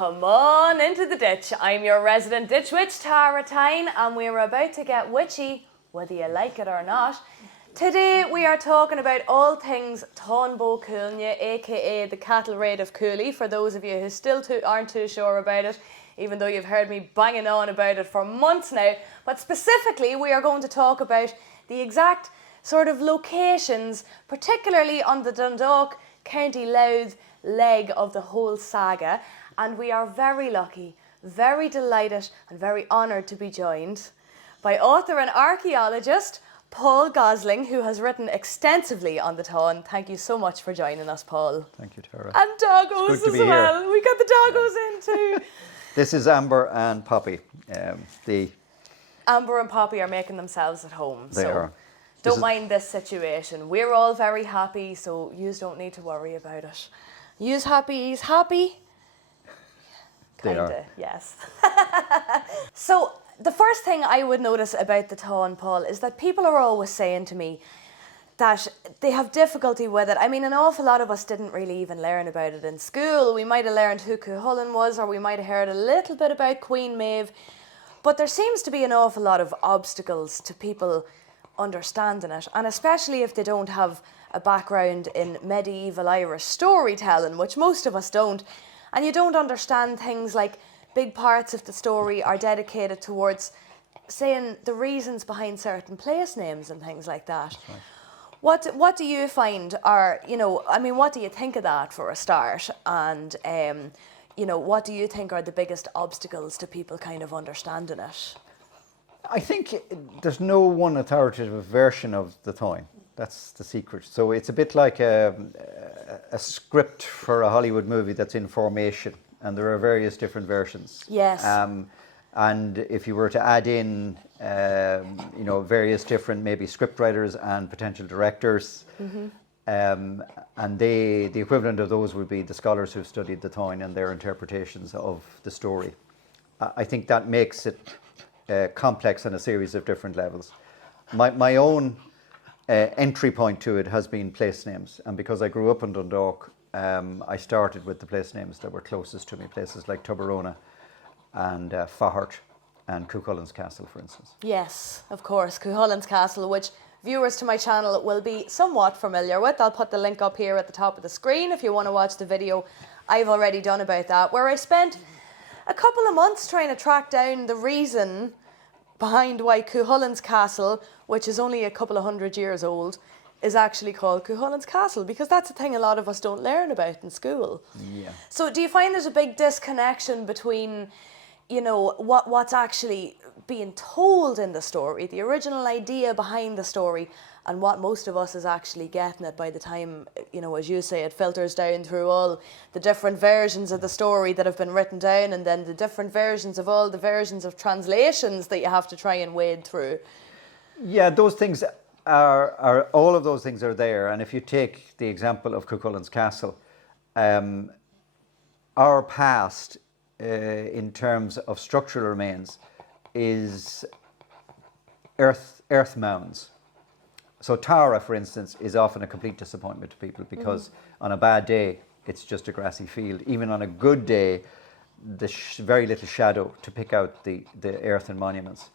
Come on into the ditch. I'm your resident ditch witch, Tara Tyne, and we're about to get witchy, whether you like it or not. Today we are talking about all things Tonbo Coolnia, aka the cattle raid of Cooley, for those of you who still aren't too sure about it, even though you've heard me banging on about it for months now. But specifically, we are going to talk about the exact sort of locations, particularly on the Dundalk, County Louth leg of the whole saga. And we are very lucky, very delighted and very honoured to be joined by author and archaeologist Paul Gosling, who has written extensively on the Tawn. Thank you so much for joining us, Paul. Thank you, Tara. And doggos as well. Here. We got the doggos in too. This is Amber and Poppy. Amber and Poppy are making themselves at home. They are. Don't mind this situation. We're all very happy, so yous don't need to worry about it. Yous happy, he's happy. Kinda, yes. So the first thing I would notice about the Tawn, Paul, is that people are always saying to me that they have difficulty with it. I mean, an awful lot of us didn't really even learn about it in school. We might have learned who Cuchulainn was, or we might have heard a little bit about Queen Maeve, but there seems to be an awful lot of obstacles to people understanding it, and especially if they don't have a background in medieval Irish storytelling, which most of us don't. And you don't understand things like big parts of the story are dedicated towards saying the reasons behind certain place names and things like that. Right. What do you find are, what do you think of that for a start? And, what do you think are the biggest obstacles to people kind of understanding it? I think there's no one authoritative version of the Táin. That's the secret. So it's a bit like a script for a Hollywood movie that's in formation, and there are various different versions. Yes. And if you were to add in, various different maybe scriptwriters and potential directors, and the equivalent of those would be the scholars who've studied the Táin and their interpretations of the story. I think that makes it complex on a series of different levels. My own entry point to it has been place names, and because I grew up in Dundalk, I started with the place names that were closest to me, places like Tuberona and Fhar and Cuchulainn Castle, for instance. Yes, of course, Hollands Castle, which viewers to my channel will be somewhat familiar with. I'll put the link up here at the top of the screen if you want to watch the video I've already done about that, where I spent a couple of months trying to track down the reason behind why Hollands Castle, which is only a couple of 100 years old, is actually called Hollands Castle, because that's a thing a lot of us don't learn about in school. Yeah. So do you find there's a big disconnection between, what's actually being told in the story, the original idea behind the story, and what most of us is actually getting it by the time, as you say, it filters down through all the different versions of the story that have been written down, and then the different versions of all the versions of translations that you have to try and wade through? Yeah, those things are all of those things are there. And if you take the example of Cuchulainn Castle, our past in terms of structural remains is earth mounds. So Tara, for instance, is often a complete disappointment to people because on a bad day, it's just a grassy field. Even on a good day, there's very little shadow to pick out the earthen monuments.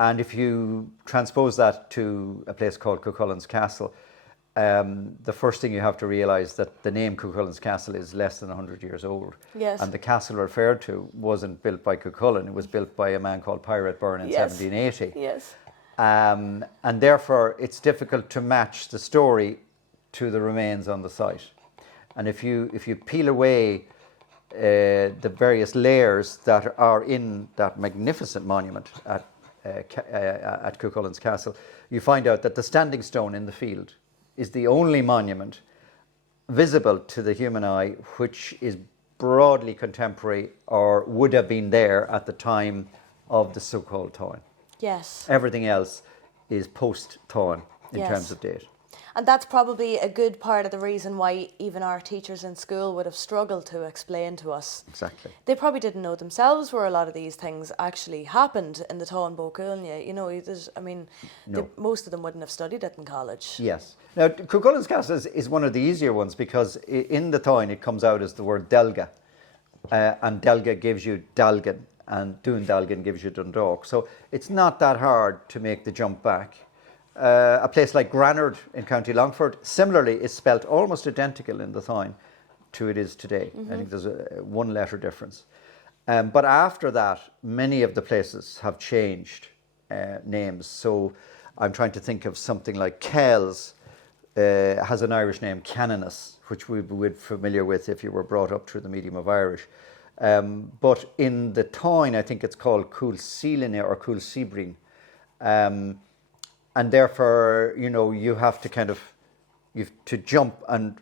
And if you transpose that to a place called Cuchulainn Castle, the first thing you have to realise that the name Cuchulainn Castle is less than 100 years old. Yes. And the castle referred to wasn't built by Cuchulainn, it was built by a man called Pirate Byrne in 1780. Yes. And therefore it's difficult to match the story to the remains on the site. And if you peel away the various layers that are in that magnificent monument at Cuchulainn Castle, you find out that the standing stone in the field is the only monument visible to the human eye which is broadly contemporary or would have been there at the time of the so-called Táin. Yes. Everything else is post-Táin in terms of date. And that's probably a good part of the reason why even our teachers in school would have struggled to explain to us. Exactly. They probably didn't know themselves where a lot of these things actually happened in the Táin Bó Cúailnge. Most of them wouldn't have studied it in college. Yes. Now, Cuchulainn Castle is one of the easier ones because in the Táin it comes out as the word Delga, and Delga gives you Dalgan, and Dundalgan gives you Dundalk. So it's not that hard to make the jump back. A place like Granard in County Longford, similarly, is spelt almost identical in the Táin to it is today. I think there's a one letter difference. But after that, many of the places have changed names. So I'm trying to think of something like Kells has an Irish name, Canonis, which we would be familiar with if you were brought up through the medium of Irish. But in the Táin, I think it's called Coolsealine or Coolsebring. And therefore, you have to to jump and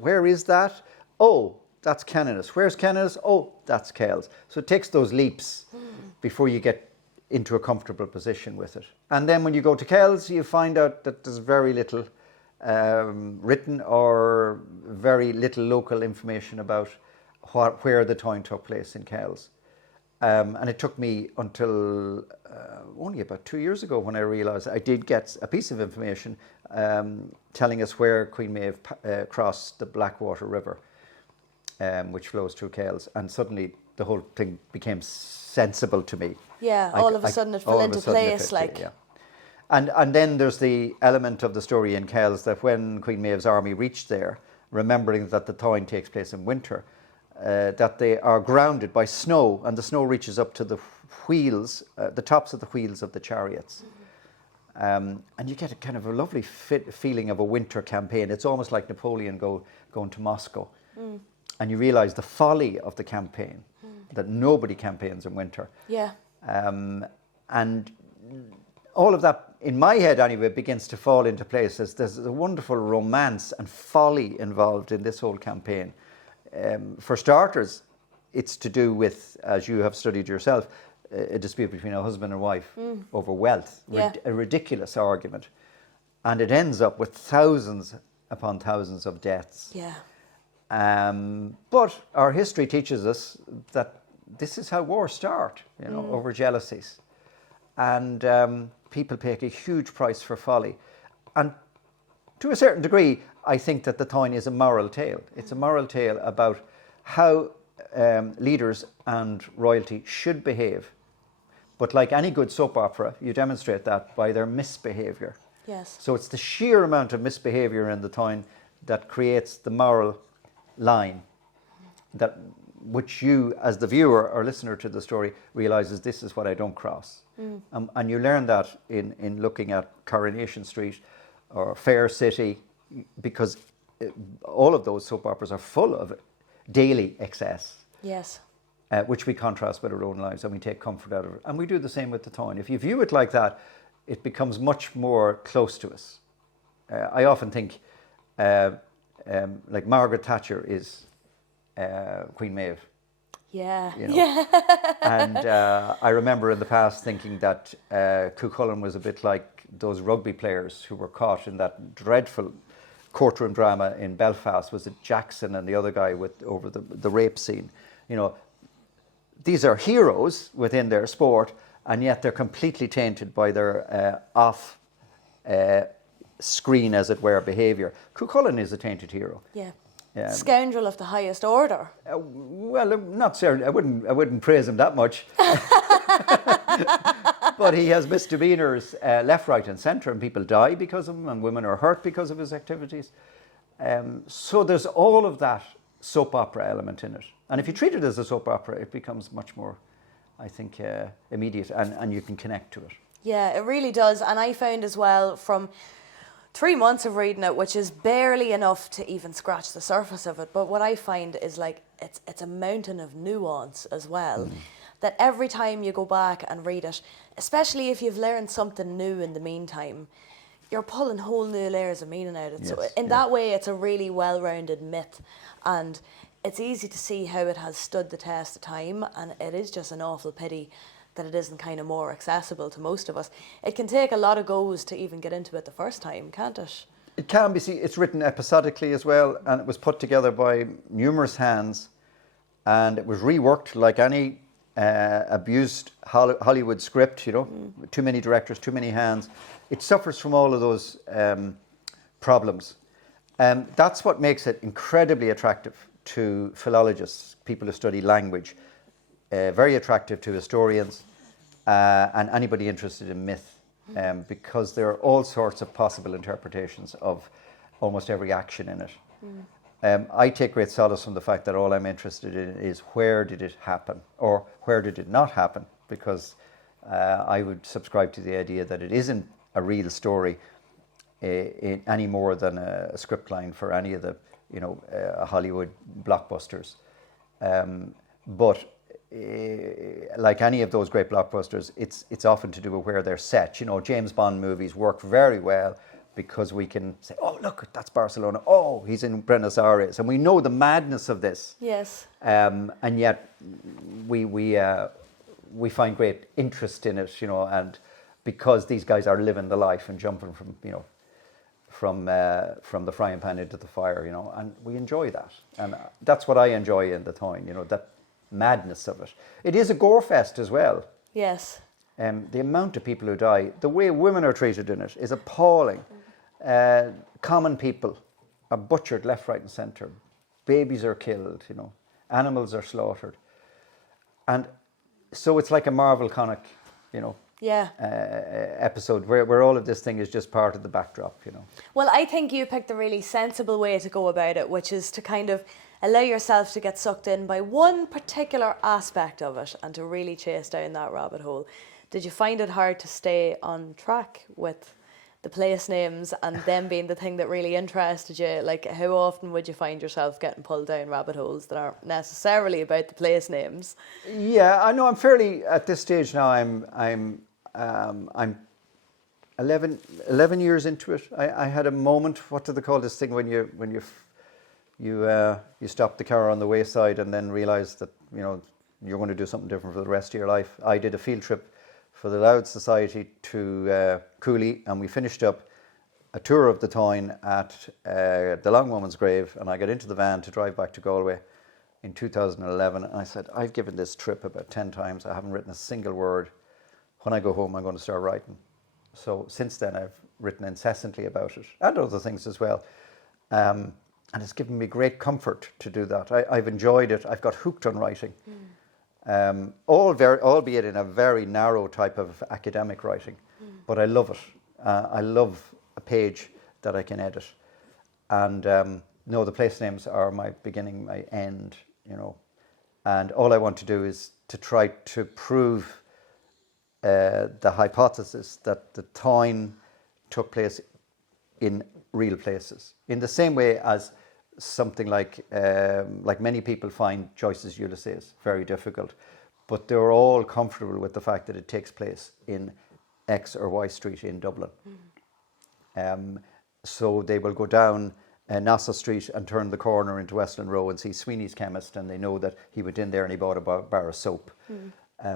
where is that? Oh, that's Canonis. Where's Canonis? Oh, that's Kells. So it takes those leaps before you get into a comfortable position with it. And then when you go to Kells, you find out that there's very little written or very little local information about where the Táin took place in Kells. And it took me until only about 2 years ago when I realised I did get a piece of information telling us where Queen Maeve crossed the Blackwater River, which flows through Kells. And suddenly the whole thing became sensible to me. Yeah, all of a sudden it fell into place. Yeah. And then there's the element of the story in Kells that when Queen Maeve's army reached there, remembering that the Táin takes place in winter, that they are grounded by snow, and the snow reaches up to the wheels, the tops of the wheels of the chariots. And you get a kind of a lovely feeling of a winter campaign. It's almost like Napoleon going to Moscow. And you realise the folly of the campaign, that nobody campaigns in winter. Yeah. And all of that, in my head anyway, begins to fall into place. There's a wonderful romance and folly involved in this whole campaign. For starters, it's to do with, as you have studied yourself, a dispute between a husband and wife over wealth, a ridiculous argument. And it ends up with thousands upon thousands of deaths. Yeah. But our history teaches us that this is how wars start, over jealousies. And people pay a huge price for folly. And to a certain degree, I think that the Táin is a moral tale. It's a moral tale about how leaders and royalty should behave. But like any good soap opera, you demonstrate that by their misbehaviour. Yes. So it's the sheer amount of misbehaviour in the Táin that creates the moral line, that which you, as the viewer or listener to the story, realises this is what I don't cross. And you learn that in looking at Coronation Street or Fair City, because all of those soap operas are full of daily excess. Yes. Which we contrast with our own lives and we take comfort out of it. And we do the same with the Táin. If you view it like that, it becomes much more close to us. I often think like Margaret Thatcher is Queen Maeve. Yeah. And I remember in the past thinking that Cuchulainn was a bit like those rugby players who were caught in that dreadful courtroom drama in Belfast. Was it Jackson and the other guy over the rape scene? These are heroes within their sport, and yet they're completely tainted by their off screen, as it were, behaviour. Cuchulainn is a tainted hero. Yeah. Scoundrel of the highest order. Well, not certainly. I wouldn't praise him that much. But he has misdemeanours left, right, and centre, and people die because of him, and women are hurt because of his activities. So there's all of that soap opera element in it. And if you treat it as a soap opera, it becomes much more, I think, immediate, and you can connect to it. Yeah, it really does. And I found as well from 3 months of reading it, which is barely enough to even scratch the surface of it, but what I find is like it's a mountain of nuance as well. That every time you go back and read it, especially if you've learned something new in the meantime, you're pulling whole new layers of meaning out of it. Yes, so in that way, it's a really well-rounded myth, and it's easy to see how it has stood the test of time, and it is just an awful pity that it isn't kind of more accessible to most of us. It can take a lot of goes to even get into it the first time, can't it? It can be. See, it's written episodically as well, and it was put together by numerous hands, and it was reworked like any abused Hollywood script, too many directors, too many hands. It suffers from all of those problems. That's what makes it incredibly attractive to philologists, people who study language, very attractive to historians, and anybody interested in myth, because there are all sorts of possible interpretations of almost every action in it. I take great solace from the fact that all I'm interested in is where did it happen or where did it not happen, because I would subscribe to the idea that it isn't a real story any more than a script line for any of the Hollywood blockbusters. But like any of those great blockbusters, it's often to do with where they're set. James Bond movies work very well because we can say, oh, look, that's Barcelona. Oh, he's in Buenos Aires. And we know the madness of this. Yes. And yet we find great interest in it, and because these guys are living the life and jumping from the frying pan into the fire, and we enjoy that. And that's what I enjoy in the Táin, that madness of it. It is a gore fest as well. Yes. The amount of people who die, the way women are treated in it is appalling. Common people are butchered left, right and centre. Babies are killed, animals are slaughtered. And so it's like a Marvel comic, episode where all of this thing is just part of the backdrop, Well, I think you picked a really sensible way to go about it, which is to kind of allow yourself to get sucked in by one particular aspect of it and to really chase down that rabbit hole. Did you find it hard to stay on track with the place names and them being the thing that really interested you? Like, how often would you find yourself getting pulled down rabbit holes that aren't necessarily about the place names? Yeah, I know. I'm fairly at this stage now. I'm 11 years into it. I had a moment. What do they call this thing when you stop the car on the wayside and then realise that you're going to do something different for the rest of your life? I did a field trip for the Louth Society to Cooley, and we finished up a tour of the Táin at the Long Woman's Grave, and I got into the van to drive back to Galway in 2011, and I said, I've given this trip about 10 times, I haven't written a single word. When I go home, I'm going to start writing. So since then, I've written incessantly about it, and other things as well. And it's given me great comfort to do that. I've enjoyed it. I've got hooked on writing. Albeit in a very narrow type of academic writing, but I love it. I love a page that I can edit, and the place names are my beginning, my end, and all I want to do is to try to prove the hypothesis that the Táin took place in real places, in the same way as something like many people find Joyce's Ulysses very difficult, but they're all comfortable with the fact that it takes place in X or Y street in Dublin. So they will go down Nassau Street and turn the corner into Westland Row and see Sweeney's Chemist, and they know that he went in there and he bought a bar of soap.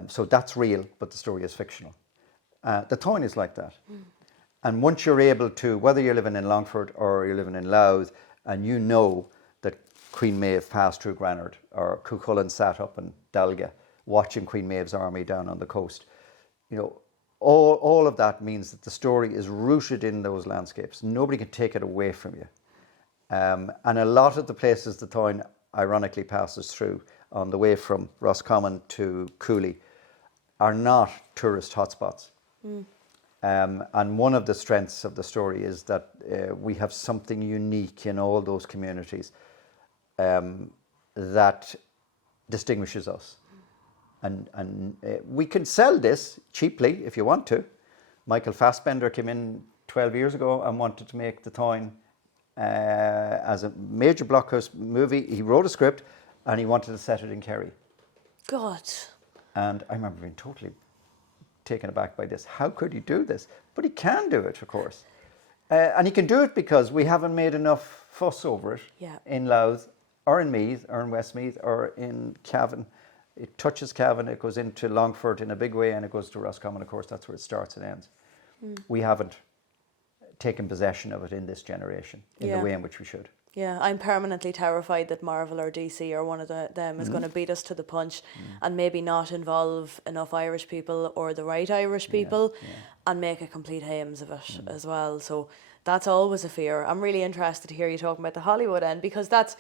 So that's real, but the story is fictional. The Táin is like that. And once you're able to, whether you're living in Longford or you're living in Louth, and you know that Queen Maeve passed through Granard, or Cuchulainn sat up in Dalga watching Queen Maeve's army down on the coast, all of that means that the story is rooted in those landscapes. Nobody can take it away from you. And a lot of the places the Táin ironically passes through on the way from Roscommon to Cooley are not tourist hotspots. And one of the strengths of the story is that we have something unique in all those communities that distinguishes us. And we can sell this cheaply if you want to. Michael Fassbender came in 12 years ago and wanted to make the Táin as a major blockbuster movie. He wrote a script and he wanted to set it in Kerry. God. And I remember being totally taken aback by this. How could he do this? But he can do it, of course. And he can do it because we haven't made enough fuss over it in Louth or in Meath or in Westmeath or in Cavan. It touches Cavan, it goes into Longford in a big way, and it goes to Roscommon, of course. That's where it starts and ends. We haven't taken possession of it in this generation in the way in which we should. Yeah, I'm permanently terrified that Marvel or DC or one of them is going to beat us to the punch and maybe not involve enough Irish people or the right Irish people and make a complete hames of it as well. So that's always a fear. I'm really interested to hear you talking about the Hollywood end, because that's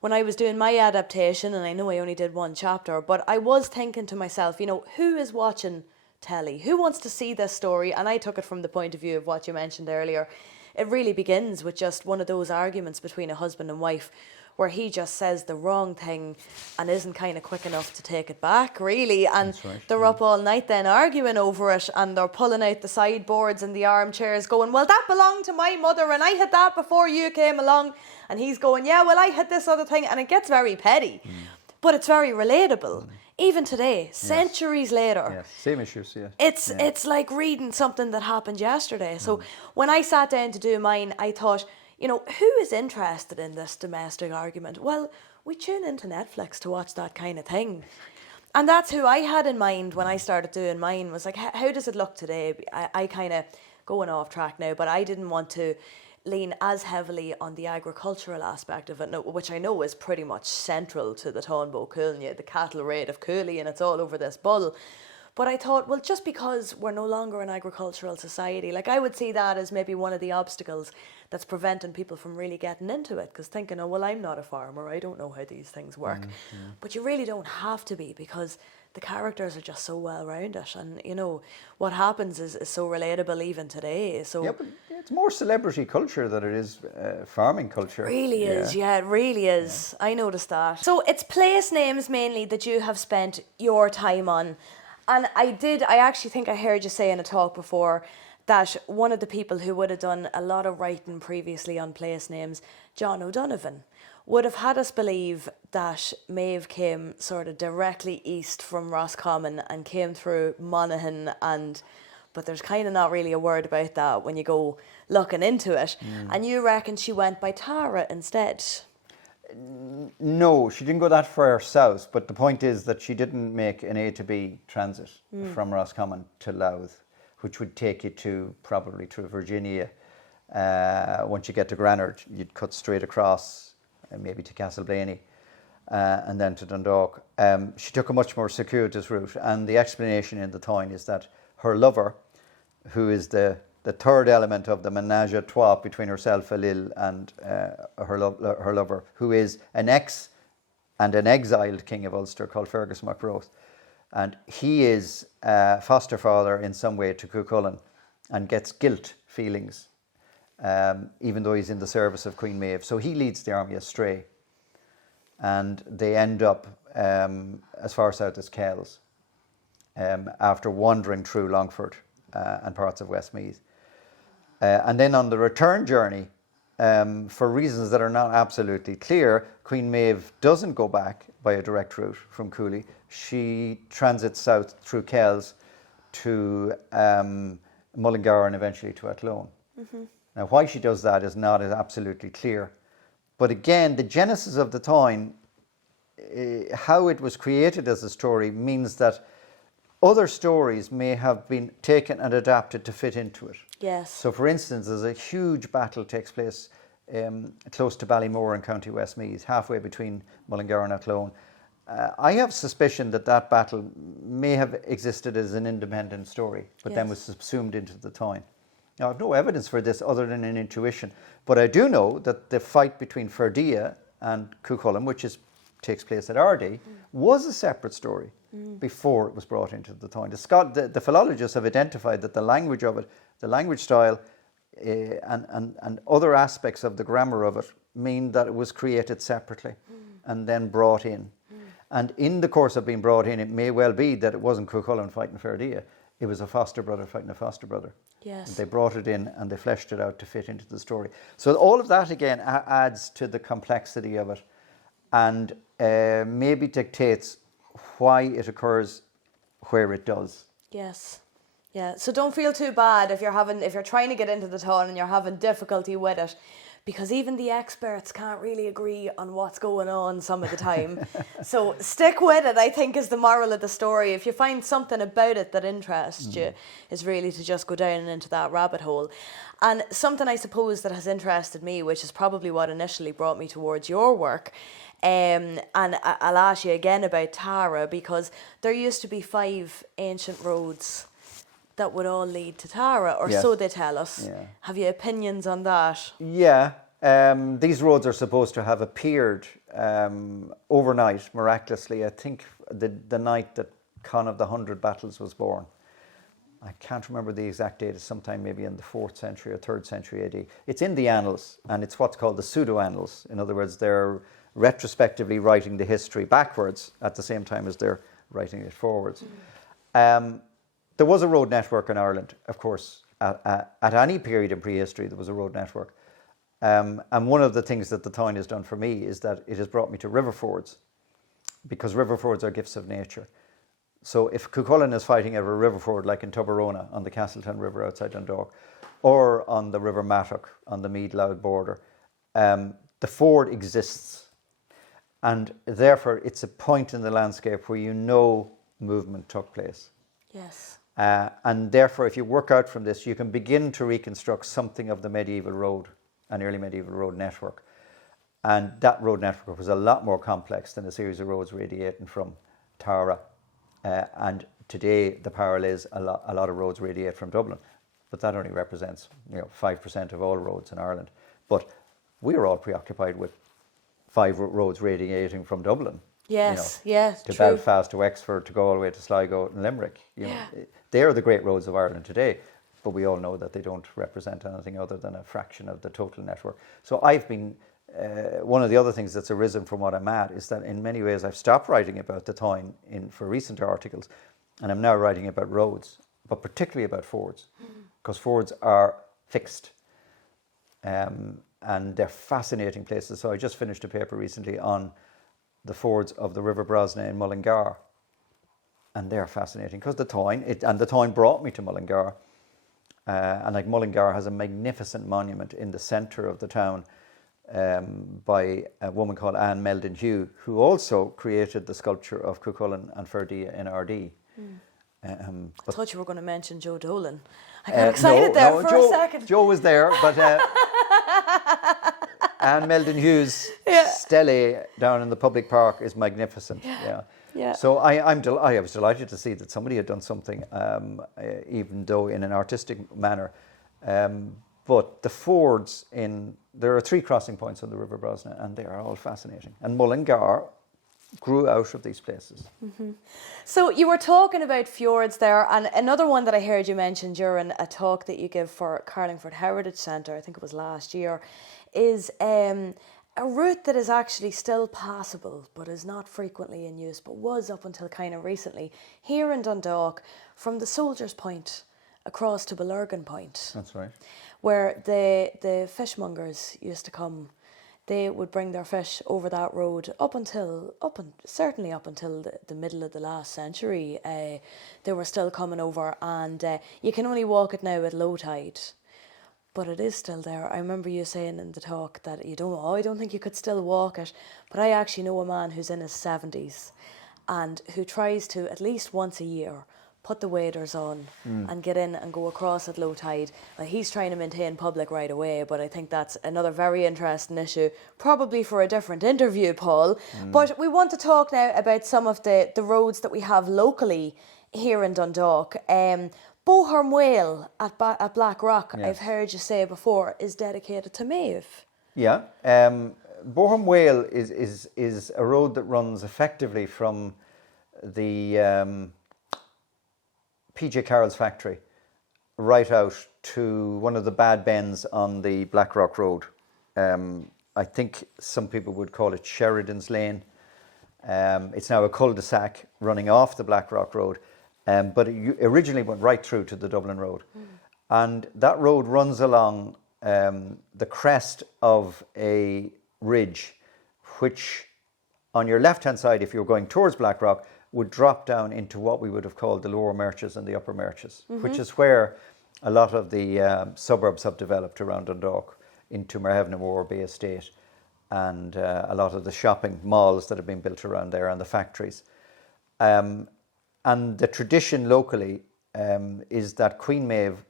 when I was doing my adaptation, and I know I only did one chapter, but I was thinking to myself, you know, who is watching telly? Who wants to see this story? And I took it from the point of view of what you mentioned earlier. It really begins with just one of those arguments between a husband and wife where he just says the wrong thing and isn't kind of quick enough to take it back, really. And they're up all night then arguing over it, and they're pulling out the sideboards and the armchairs going, well, that belonged to my mother and I had that before you came along. And he's going, yeah, well, I had this other thing. And it gets very petty, but it's very relatable. Even today, centuries later. Yes, same issues, yeah. It's like reading something that happened yesterday. So when I sat down to do mine, I thought, you know, who is interested in this domestic argument? Well, we tune into Netflix to watch that kind of thing. And that's who I had in mind when I started doing mine, was like, how does it look today? I kind of going off track now, but I didn't want to lean as heavily on the agricultural aspect of it, which I know is pretty much central to the Táin Bó Cúailnge, the cattle raid of Cooley, and it's all over this bull. But I thought, well, just because we're no longer an agricultural society, like I would see that as maybe one of the obstacles that's preventing people from really getting into it, because thinking, oh, well, I'm not a farmer, I don't know how these things work. But you really don't have to be, because the characters are just so well rounded, and you know what happens is so relatable even today. So yeah, but it's more celebrity culture than it is farming culture. It really is, yeah, it really is. I noticed that. So it's place names mainly that you have spent your time on. And I actually think I heard you say in a talk before that one of the people who would have done a lot of writing previously on place names, John O'Donovan, would have had us believe that Maeve came sort of directly east from Roscommon and came through Monaghan, but there's kind of not really a word about that when you go looking into it. And you reckon she went by Tara instead? No, she didn't go that far south, but the point is that she didn't make an A to B transit from Roscommon to Louth, which would take you probably to Virginia. Once you get to Granard, you'd cut straight across, maybe to Castleblaney, and then to Dundalk. She took a much more circuitous route, and the explanation in the Táin is that her lover, who is the third element of the menage a trois between herself, Elil, and her lover, who is an ex and an exiled king of Ulster called Fergus MacRoth. And he is foster father in some way to Cuchulainn and gets guilt feelings, even though he's in the service of Queen Maeve. So he leads the army astray. And they end up as far south as Kells after wandering through Longford and parts of Westmeath. And then on the return journey, for reasons that are not absolutely clear, Queen Maeve doesn't go back by a direct route from Cooley. She transits south through Kells to Mullingar and eventually to Athlone. Now, why she does that is not absolutely clear. But again, the genesis of the Táin, how it was created as a story, means that other stories may have been taken and adapted to fit into it. Yes. So, for instance, there's a huge battle takes place close to Ballymore in County Westmeath, halfway between Mullingar and Athlone. I have suspicion that battle may have existed as an independent story, but then was subsumed into the Táin. Now, I have no evidence for this other than an intuition, but I do know that the fight between Ferdia and Cuchulainn, which takes place at Ardee, was a separate story before it was brought into the Táin. The philologists have identified that the language of it, the language style, and other aspects of the grammar of it mean that it was created separately and then brought in. And in the course of being brought in, it may well be that it wasn't Cuchulainn fighting Ferdia. It was a foster brother fighting a foster brother. Yes. And they brought it in and they fleshed it out to fit into the story. So all of that, again, adds to the complexity of it and maybe dictates why it occurs where it does. Yes. Yeah. So don't feel too bad if you're trying to get into the Táin and you're having difficulty with it, because even the experts can't really agree on what's going on some of the time. So stick with it, I think, is the moral of the story. If you find something about it that interests you, is really to just go down into that rabbit hole. And something I suppose that has interested me, which is probably what initially brought me towards your work, and I'll ask you again about Tara, because there used to be 5 ancient roads that would all lead to Tara, or so they tell us. Yeah. Have you opinions on that? Yeah, These roads are supposed to have appeared overnight, miraculously. I think the night that Conn of the Hundred Battles was born. I can't remember the exact date. It's sometime maybe in the 4th century or 3rd century AD. It's in the annals, and it's what's called the pseudo-annals. In other words, they're retrospectively writing the history backwards at the same time as they're writing it forwards. There was a road network in Ireland, of course. At any period in prehistory, there was a road network. And one of the things that the Táin has done for me is that it has brought me to river fords, because river fords are gifts of nature. So if Cuchulainn is fighting over a river ford, like in Tubarona on the Castleton River outside Dundalk, or on the River Mattock on the Meath-Louth border, the ford exists. And therefore, it's a point in the landscape where you know movement took place. Yes. And therefore, if you work out from this, you can begin to reconstruct something of the medieval road, an early medieval road network. And that road network was a lot more complex than a series of roads radiating from Tara. And today, the parallel is a lot of roads radiate from Dublin. But that only represents 5% of all roads in Ireland. But we are all preoccupied with 5 roads radiating from Dublin. Yes, to true. Belfast, to Wexford, to go all the way to Sligo and Limerick. They are the great roads of Ireland today, but we all know that they don't represent anything other than a fraction of the total network. So I've been, one of the other things that's arisen from what I'm at is that in many ways I've stopped writing about the Táin for recent articles, and I'm now writing about roads, but particularly about fords, because fords are fixed. And they're fascinating places. So I just finished a paper recently on the fords of the River Brosna in Mullingar. And they're fascinating because the Táin brought me to Mullingar. And like Mullingar has a magnificent monument in the centre of the town by a woman called Anne Meldon Hugh, who also created the sculpture of Cuchulainn and Ferdia in RD. I thought you were going to mention Joe Dolan. I got excited for a second. Joe was there, but Anne Meldon Hugh's stele down in the public park is magnificent. Yeah. So I was delighted to see that somebody had done something, even though in an artistic manner. But the fords there are 3 crossing points on the River Brosna, and they are all fascinating. And Mullingar grew out of these places. Mm-hmm. So you were talking about fjords there, and another one that I heard you mention during a talk that you give for Carlingford Heritage Centre, I think it was last year, is a route that is actually still passable but is not frequently in use, but was up until kind of recently, here in Dundalk, from the Soldiers' Point across to Bellurgan Point. That's right. Where the fishmongers used to come. They would bring their fish over that road certainly up until the middle of the last century. They were still coming over, and you can only walk it now at low tide. But it is still there. I remember you saying in the talk that I don't think you could still walk it. But I actually know a man who's in his 70s and who tries to, at least once a year, put the waders on and get in and go across at low tide. He's trying to maintain public right away, but I think that's another very interesting issue, probably for a different interview, Paul. But we want to talk now about some of the roads that we have locally here in Dundalk. Bohern Whale at Blackrock, yes. I've heard you say before, is dedicated to Maeve. Yeah. Bohern Whale is a road that runs effectively from the PJ Carroll's factory right out to one of the bad bends on the Blackrock Road. I think some people would call it Sheridan's Lane. It's now a cul-de-sac running off the Blackrock Road. But it originally went right through to the Dublin Road. And that road runs along the crest of a ridge, which on your left-hand side, if you're going towards Blackrock, would drop down into what we would have called the lower Merches and the upper Merches, which is where a lot of the suburbs have developed around Dundalk into Merhevenamore Bay Estate, and a lot of the shopping malls that have been built around there and the factories. And the tradition locally is that Queen Maeve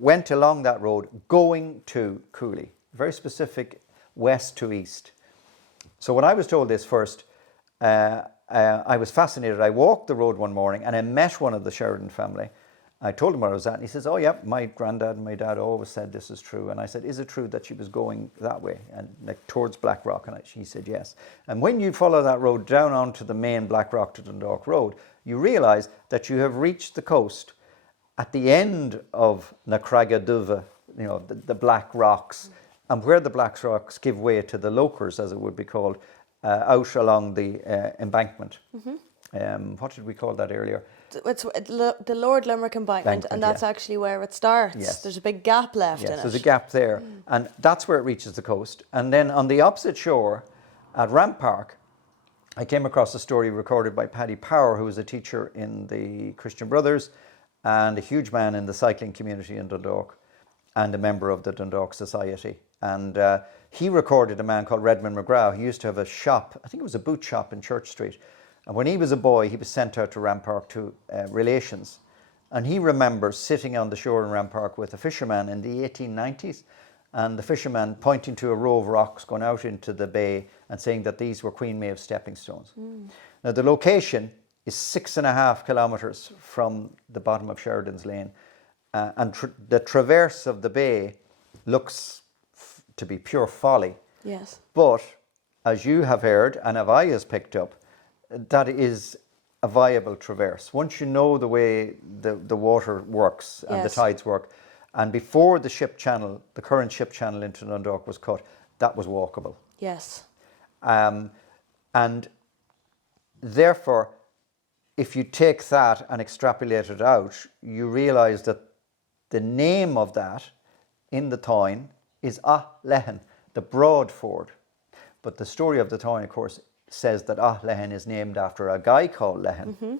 went along that road going to Cooley, very specific west to east. So when I was told this first, I was fascinated. I walked the road one morning and I met one of the Sheridan family, I told him where I was at, and he says, oh yeah, my granddad and my dad always said this is true. And I said, is it true that she was going that way, and like towards Blackrock? And he said, yes. And when you follow that road down onto the main Blackrock to Dundalk Road, you realise that you have reached the coast at the end of na Cragga Duva, the Black Rocks, and where the Black Rocks give way to the Lokers, as it would be called, out along the embankment. What did we call that earlier? It's the Lord Limerick embankment, and that's actually where it starts. Yes. There's a big gap left in it. Yes, there's a gap there, and that's where it reaches the coast. And then on the opposite shore, at Ramp Park, I came across a story recorded by Paddy Power, who was a teacher in the Christian Brothers and a huge man in the cycling community in Dundalk and a member of the Dundalk Society. And he recorded a man called Redmond McGrath. He used to have a shop, I think it was a boot shop in Church Street. And when he was a boy, he was sent out to Ramp Park to relations. And he remembers sitting on the shore in Ramp Park with a fisherman in the 1890s, and the fisherman pointing to a row of rocks going out into the bay and saying that these were Queen Maeve's stepping stones. Now, the location is 6.5 kilometres from the bottom of Sheridan's Lane, and the traverse of the bay looks to be pure folly. Yes. But, as you have heard, and I has picked up, that is a viable traverse. Once you know the way the water works and the tides work, and before the ship channel, the current ship channel into Dundalk was cut, that was walkable. Yes. And therefore, if you take that and extrapolate it out, you realise that the name of that in the Táin is Lehen, the Broadford. But the story of the Táin, of course, says that Lehen is named after a guy called Lehen.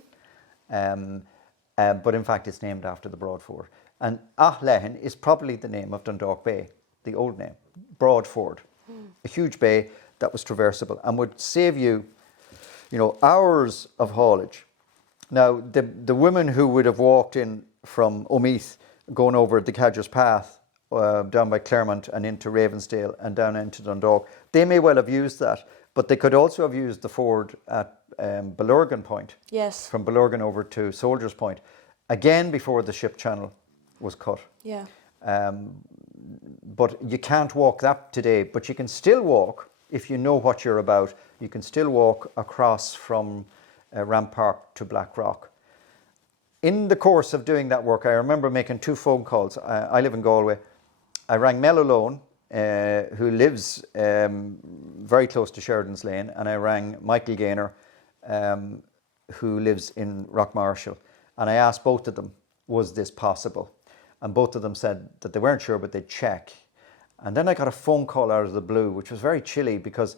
But in fact, it's named after the Broadford. And Lehen is probably the name of Dundalk Bay, the old name, Broadford. A huge bay that was traversable and would save you, hours of haulage. Now, the women who would have walked in from Omeath, going over the Cadger's Path, down by Claremont and into Ravensdale and down into Dundalk, they may well have used that, but they could also have used the ford at Ballurgan Point. Yes. From Ballurgan over to Soldiers Point, again before the ship channel was cut. Yeah. But you can't walk that today, but you can still walk, if you know what you're about, you can still walk across from Ramp Park to Blackrock. In the course of doing that work, I remember making 2 phone calls. I live in Galway. I rang Mel Alone, who lives very close to Sheridan's Lane, and I rang Michael Gaynor, who lives in Rockmarshall. And I asked both of them, was this possible? And both of them said that they weren't sure, but they'd check. And then I got a phone call out of the blue, which was very chilly, because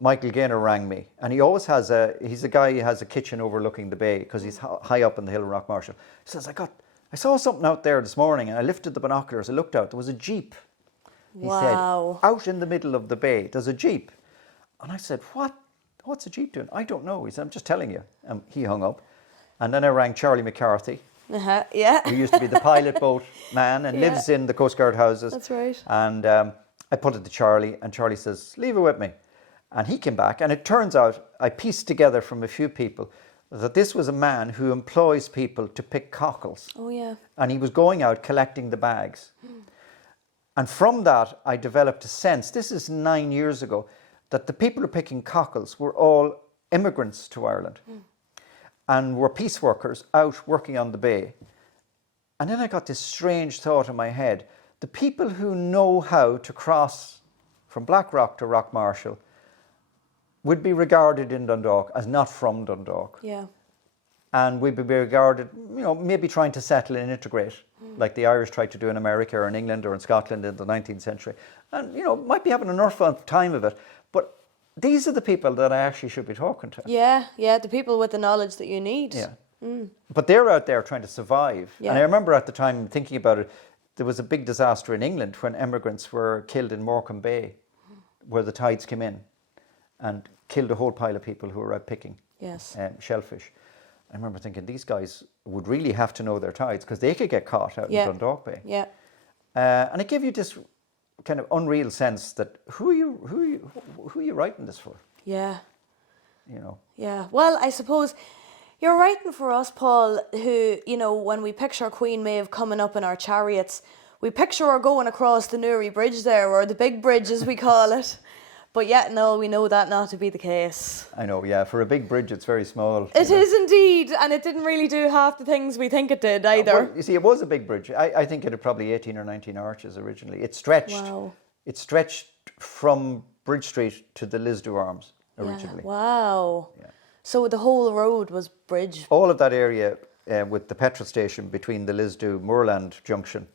Michael Gaynor rang me. And he always has he's a guy who has a kitchen overlooking the bay, because he's high up in the hill of Rockmarshall. He says, I saw something out there this morning, and I lifted the binoculars, I looked out, there was a Jeep. He said, out in the middle of the bay, there's a Jeep. And I said, what's a Jeep doing? I don't know. He said, I'm just telling you. And he hung up. And then I rang Charlie McCarthy, Yeah. who used to be the pilot boat man and lives in the Coast Guard houses. That's right. And I put it to Charlie, and Charlie says, leave it with me. And he came back, and it turns out, I pieced together from a few people, that this was a man who employs people to pick cockles. Oh, yeah. And he was going out collecting the bags. And from that, I developed a sense, this is 9 years ago, that the people who are picking cockles were all immigrants to Ireland and were piece workers out working on the bay. And then I got this strange thought in my head. The people who know how to cross from Blackrock to Rockmarshall would be regarded in Dundalk as not from Dundalk. Yeah. And we'd be regarded, maybe trying to settle and integrate, like the Irish tried to do in America or in England or in Scotland in the 19th century. And, might be having enough time of it. But these are the people that I actually should be talking to. Yeah, the people with the knowledge that you need. Yeah. But they're out there trying to survive. Yeah. And I remember at the time thinking about it, there was a big disaster in England when immigrants were killed in Morecambe Bay, where the tides came in and killed a whole pile of people who were out picking shellfish. I remember thinking these guys would really have to know their tides, because they could get caught out in Dundalk Bay. Yeah. And it gave you this kind of unreal sense that who are you writing this for? Yeah. You know. Yeah. Well, I suppose You're writing for us, Paul, who, when we picture Queen Maeve coming up in our chariots, we picture her going across the Newry Bridge there, or the big bridge as we call it. But yet, no, we know that not to be the case. I know, yeah. For a big bridge, it's very small. It is indeed, and it didn't really do half the things we think it did either. Well, you see, it was a big bridge. I think it had probably 18 or 19 arches originally. It stretched. Wow. It stretched from Bridge Street to the Lisdoo Arms originally. Yeah. Wow. Yeah. So the whole road was bridge. All of that area with the petrol station between the Lisdoo Moorland junction,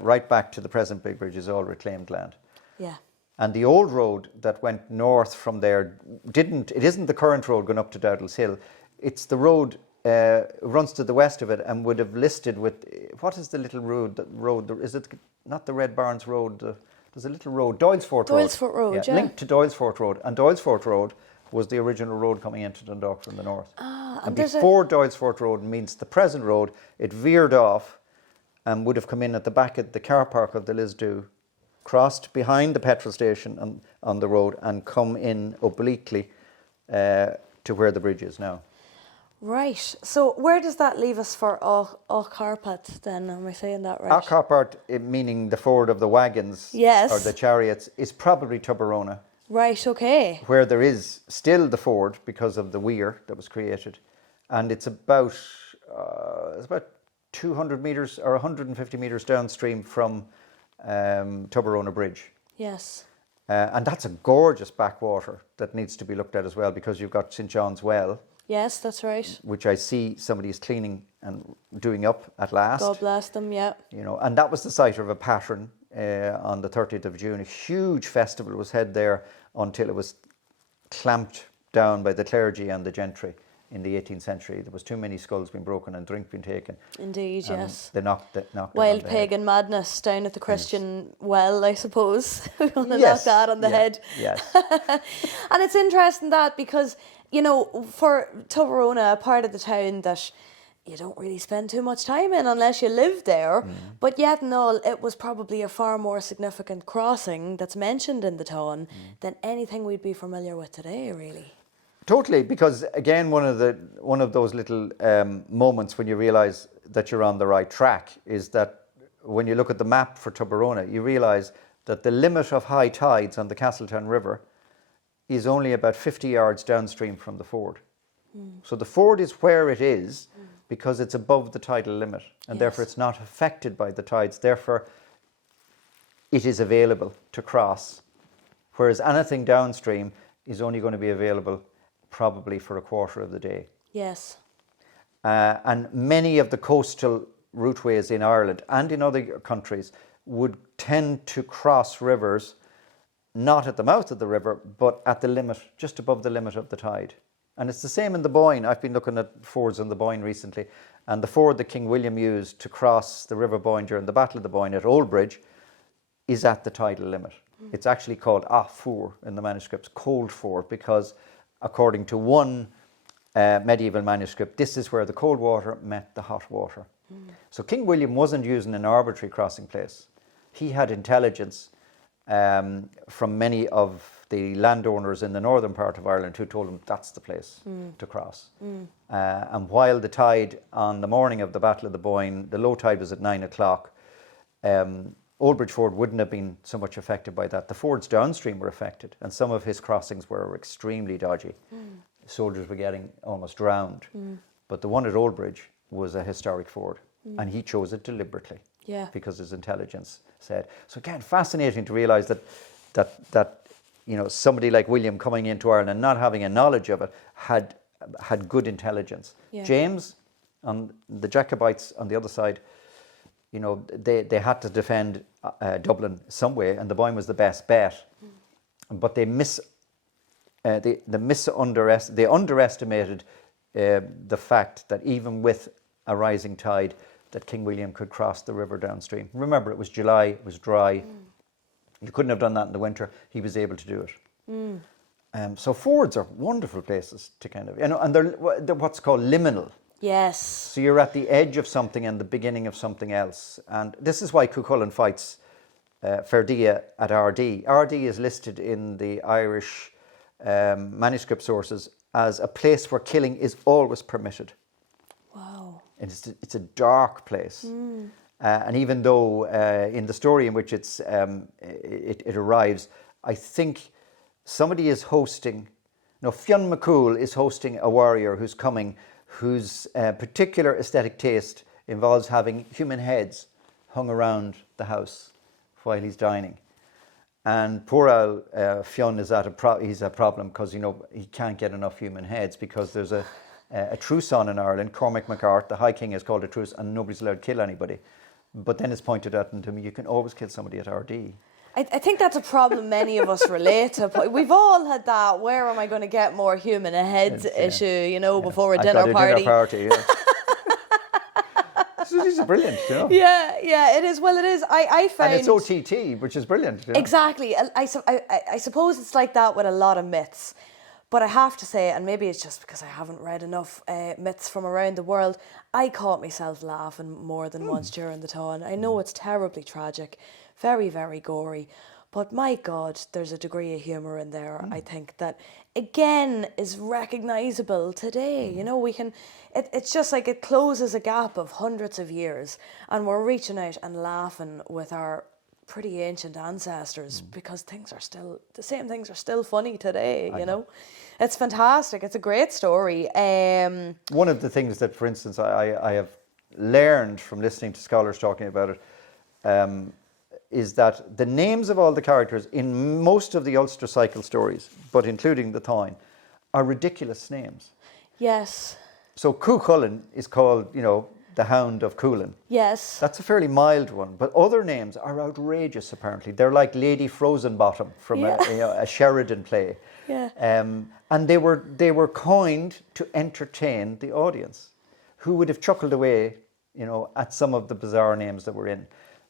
right back to the present big bridge, is all reclaimed land. Yeah. And the old road that went north from there it isn't the current road going up to Dowdall's Hill. It's the road runs to the west of it and would have listed with, what is the little road, is it not the Red Barns Road? There's a little road, Doylesfort Road. Doylesfort Road, yeah. Linked to Doylesfort Road. And Doylesfort Road was the original road coming into Dundalk from the north. And before Doylesfort Road means the present road, it veered off and would have come in at the back of the car park of the Lisdoo, crossed behind the petrol station on the road, and come in obliquely to where the bridge is now. Right. So where does that leave us for Aughcarpat then? Am I saying that right? Aughcarpat, meaning the ford of the wagons, yes, or the chariots, is probably Tuberona. Right, okay. Where there is still the ford because of the weir that was created. And it's about 200 metres or 150 metres downstream from Tuberona Bridge. Yes. And that's a gorgeous backwater that needs to be looked at as well, because you've got St John's Well. Yes, that's right. Which I see somebody's cleaning and doing up at last. God bless them, yeah. And that was the site of a pattern on the 30th of June. A huge festival was held there until it was clamped down by the clergy and the gentry in the 18th century. There was too many skulls being broken and drink being taken. Indeed, yes. They knocked Wild pagan madness down at the Christian well, I suppose. We want to knock that on the head. Yes. And it's interesting that because, for Tuberona, a part of the town that you don't really spend too much time in unless you live there, but yet and all, it was probably a far more significant crossing that's mentioned in the town than anything we'd be familiar with today, really. Totally, because again, one of those little moments when you realise that you're on the right track is that when you look at the map for Tuberona, you realise that the limit of high tides on the Castletown River is only about 50 yards downstream from the ford. So the ford is where it is because it's above the tidal limit, and therefore it's not affected by the tides. Therefore, it is available to cross, whereas anything downstream is only going to be available probably for a quarter of the day. Yes. And many of the coastal routeways in Ireland and in other countries would tend to cross rivers not at the mouth of the river, but at the limit, just above the limit of the tide. And it's the same in the Boyne. I've been looking at fords on the Boyne recently, and the ford that King William used to cross the River Boyne during the Battle of the Boyne at Old Bridge is at the tidal limit. It's actually called Fhar in the manuscripts, Cold Ford, because according to one medieval manuscript, this is where the cold water met the hot water. So King William wasn't using an arbitrary crossing place. He had intelligence from many of the landowners in the northern part of Ireland who told him that's the place to cross. And while the tide on the morning of the Battle of the Boyne, the low tide was at 9 o'clock, Old Bridge Ford wouldn't have been so much affected by that. The fords downstream were affected, and some of his crossings were extremely dodgy. Soldiers were getting almost drowned. But the one at Old Bridge was a historic ford, and he chose it deliberately because his intelligence said. So again, fascinating to realise that somebody like William coming into Ireland and not having a knowledge of it had good intelligence. James, and the Jacobites on the other side, they had to defend Dublin some way, and the Boyne was the best bet. But they underestimated the fact that even with a rising tide, that King William could cross the river downstream. Remember, it was July, it was dry. You couldn't have done that in the winter. He was able to do it. So fords are wonderful places to kind of, and they're what's called liminal. Yes. So you're at the edge of something and the beginning of something else. And this is why Cuchulainn fights Ferdia at Ardee. Ardee is listed in the Irish manuscript sources as a place where killing is always permitted. Wow. And it's a dark place. And even though in the story in which it arrives, I think somebody is hosting, Fionn McCool is hosting a warrior who's coming, whose particular aesthetic taste involves having human heads hung around the house while he's dining. And poor old Fionn is he's a problem because, he can't get enough human heads because there's a truce on in Ireland. Cormac MacArt, the High King, has called a truce and nobody's allowed to kill anybody. But then it's pointed out to me, you can always kill somebody at RD. I think that's a problem many of us relate to. We've all had that, where am I going to get more human heads issue, before a dinner party. Yeah. These are brilliant, Yeah, it is. Well, it is. I found... And it's OTT, which is brilliant. Exactly. I suppose it's like that with a lot of myths. But I have to say, and maybe it's just because I haven't read enough myths from around the world, I caught myself laughing more than once during the Táin. I know it's terribly tragic, very, very gory, but my God, there's a degree of humour in there, I think, that, again, is recognisable today. We can... It's just like it closes a gap of hundreds of years, and we're reaching out and laughing with our pretty ancient ancestors because the same things are still funny today, It's fantastic. It's a great story. One of the things that, for instance, I have learned from listening to scholars talking about it is that the names of all the characters in most of the Ulster cycle stories, but including the Táin, are ridiculous names. Yes. So Cuchulainn is called, the Hound of Coolin. Yes. That's a fairly mild one, but other names are outrageous, apparently. They're like Lady Frozenbottom from a Sheridan play. Yeah. And they were coined to entertain the audience, who would have chuckled away, at some of the bizarre names that were in.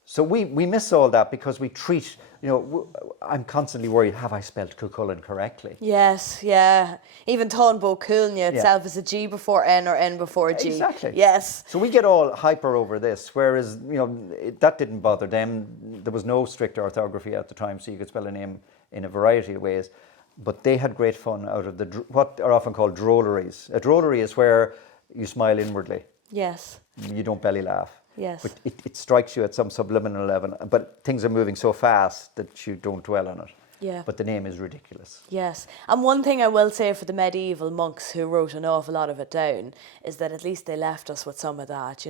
So we miss all that because we treat, I'm constantly worried, have I spelled Cuchulainn correctly? Yes, yeah. Even Táin Bó Cúailnge itself is a G before N or N before a G. Exactly. Yes. So we get all hyper over this, whereas, that didn't bother them. There was no strict orthography at the time, so you could spell a name in a variety of ways. But they had great fun out of what are often called drolleries. A drollery is where you smile inwardly. Yes. You don't belly laugh. Yes. But it strikes you at some subliminal level. But things are moving so fast that you don't dwell on it. Yeah. But the name is ridiculous. Yes. And one thing I will say for the medieval monks who wrote an awful lot of it down is that at least they left us with some of that.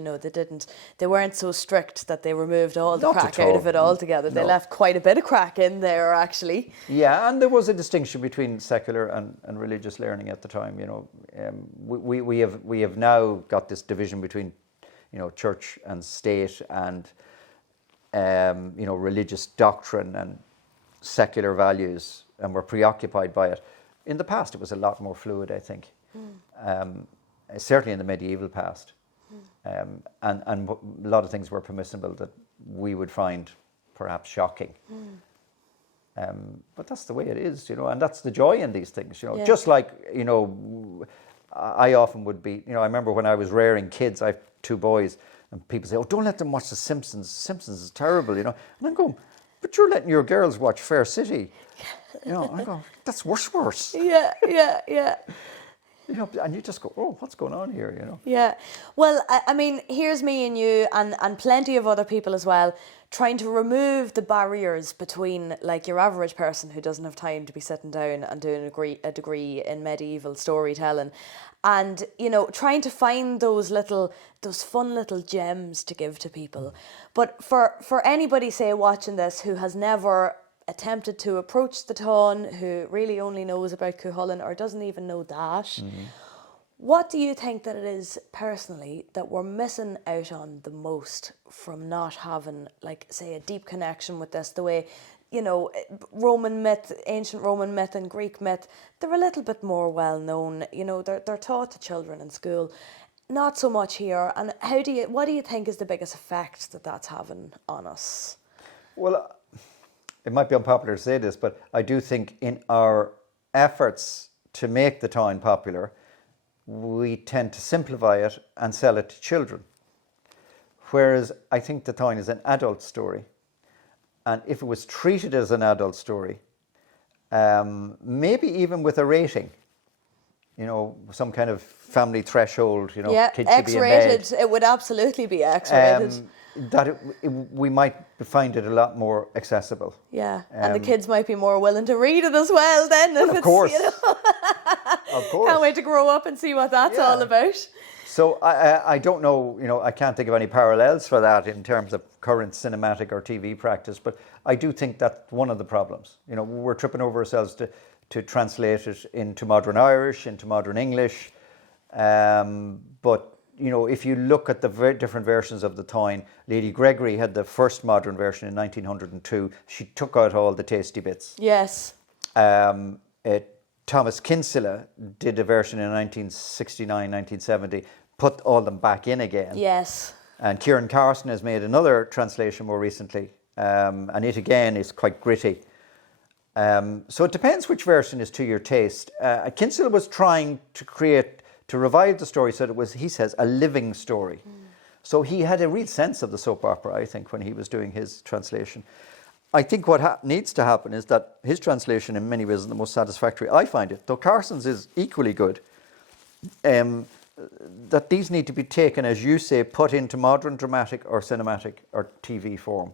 They weren't so strict that they removed all the crack out of it altogether. They left quite a bit of crack in there, actually. Yeah, and there was a distinction between secular and religious learning at the time. We have now got this division between church and state and religious doctrine and secular values, and we're preoccupied by it. In the past, it was a lot more fluid, I think. Certainly in the medieval past. And a lot of things were permissible that we would find perhaps shocking. But that's the way it is, and that's the joy in these things, Yeah. Just like, I often would be, I remember when I was rearing kids, I have 2 boys, and people say, don't let them watch The Simpsons. Simpsons is terrible, And I'm going, but you're letting your girls watch Fair City. I go, that's worse. Yeah. And you just go, what's going on here, Yeah. Well, I mean, here's me and you and plenty of other people as well, trying to remove the barriers between, like, your average person who doesn't have time to be sitting down and doing a degree in medieval storytelling, and trying to find those fun little gems to give to people. But for anybody, say, watching this who has never attempted to approach the Táin, who really only knows about Cuchulainn or doesn't even know that, what do you think that it is personally that we're missing out on the most from not having, like, say, a deep connection with this? The way, Roman myth, ancient Roman myth and Greek myth, they're a little bit more well known. They're taught to children in school. Not so much here. And what do you think is the biggest effect that that's having on us? Well, it might be unpopular to say this, but I do think in our efforts to make the Táin popular, we tend to simplify it and sell it to children. Whereas I think the Táin is an adult story. And if it was treated as an adult story, maybe even with a rating, some kind of family threshold, Yeah, kids should be in X-rated. bed. It would absolutely be X-rated. We might find it a lot more accessible. Yeah, and the kids might be more willing to read it as well then. If Of course. Of course. Can't wait to grow up and see what that's all about. So I don't know, I can't think of any parallels for that in terms of current cinematic or TV practice, but I do think that's one of the problems. We're tripping over ourselves to translate it into modern Irish, into modern English. But, if you look at the very different versions of the Táin, Lady Gregory had the first modern version in 1902. She took out all the tasty bits. Yes. Thomas Kinsella did a version in 1969, 1970, put all them back in again. Yes. And Kieran Carson has made another translation more recently, and it again is quite gritty. So it depends which version is to your taste. Kinsella was trying to revive the story so that it was, he says, a living story. So he had a real sense of the soap opera, I think, when he was doing his translation. I think what needs to happen is that his translation in many ways is the most satisfactory. I find it, though Carson's is equally good, that these need to be taken, as you say, put into modern dramatic or cinematic or TV form.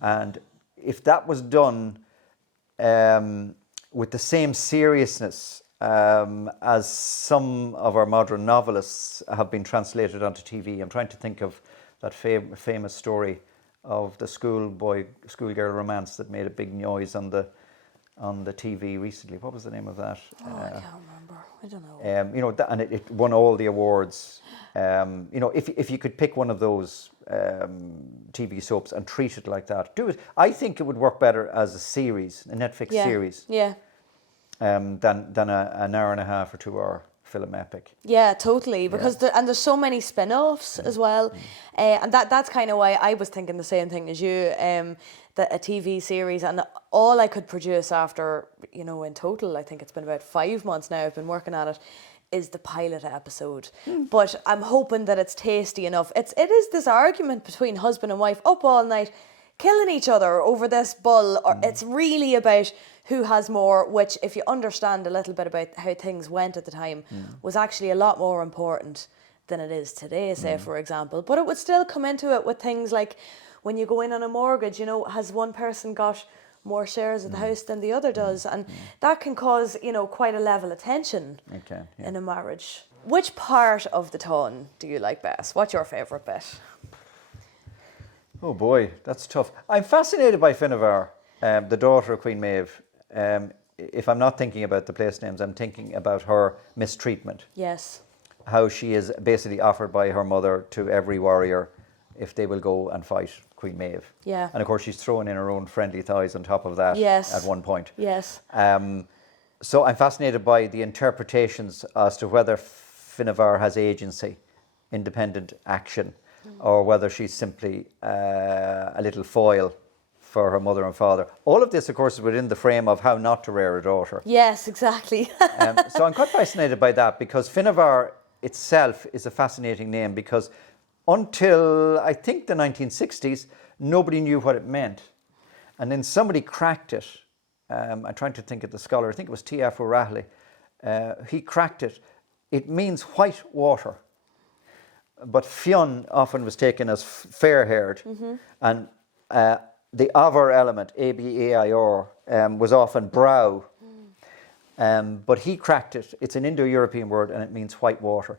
And if that was done with the same seriousness as some of our modern novelists have been translated onto TV, I'm trying to think of that famous story of the schoolgirl romance that made a big noise on the TV recently. What was the name of that? I can't remember. I don't know. And it won all the awards. If you could pick one of those TV soaps and treat it like that, do it. I think it would work better as a series, a Netflix series. Yeah. Than an hour and a half or 2 hour film epic. Yeah, totally. Because there's so many spin-offs as well, and that's kind of why I was thinking the same thing as you. That a TV series, and all I could produce after, in total, I think it's been about 5 months now I've been working on it, is the pilot episode. But I'm hoping that it's tasty enough. It is this argument between husband and wife up all night, killing each other over this bull, or it's really about who has more, which, if you understand a little bit about how things went at the time, was actually a lot more important than it is today, say, for example. But it would still come into it with things like, when you go in on a mortgage, has one person got more shares of the house than the other does? And that can cause, quite a level of tension in a marriage. Which part of the Táin do you like best? What's your favourite bit? Oh boy, that's tough. I'm fascinated by Fhar, the daughter of Queen Maeve. If I'm not thinking about the place names, I'm thinking about her mistreatment. Yes. How she is basically offered by her mother to every warrior if they will go and fight Queen Maeve. Yeah. And of course she's throwing in her own friendly thighs on top of that at one point. Yes. So I'm fascinated by the interpretations as to whether Fhar has agency, independent action, or whether she's simply a little foil for her mother and father. All of this, of course, is within the frame of how not to rear a daughter. Yes, exactly. So I'm quite fascinated by that, because Fhar itself is a fascinating name, because until, I think, the 1960s, nobody knew what it meant. And then somebody cracked it. I'm trying to think of the scholar. I think it was T.F. O'Reilly. He cracked it. It means white water. But Fionn often was taken as fair-haired. And the Avar element, A-B-A-I-R, was often brow. But he cracked it. It's an Indo-European word, and it means white water.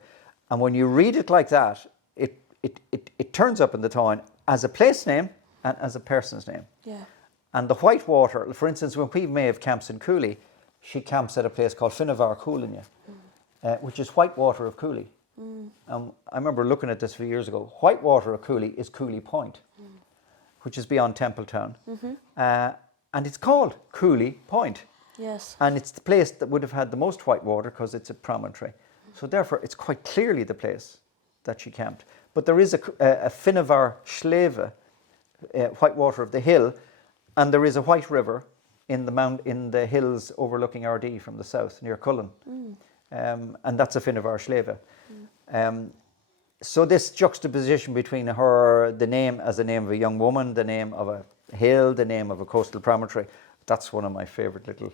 And when you read it like that, it turns up in the Táin as a place name and as a person's name. Yeah. And the white water, for instance, when Queen Maeve camps in Cooley, she camps at a place called Fhar Coolinne, which is white water of Cooley. I remember looking at this a few years ago. White water of Cooley is Cooley Point, which is beyond Templetown. And it's called Cooley Point. Yes. And it's the place that would have had the most white water because it's a promontory. So therefore, it's quite clearly the place that she camped. But there is a Fhar Sleve, white water of the hill, and there is a white river in the hills overlooking Ardee from the south, near Cullen. And that's a Fhar Sleve. So this juxtaposition between the name as the name of a young woman, the name of a hill, the name of a coastal promontory, that's one of my favourite little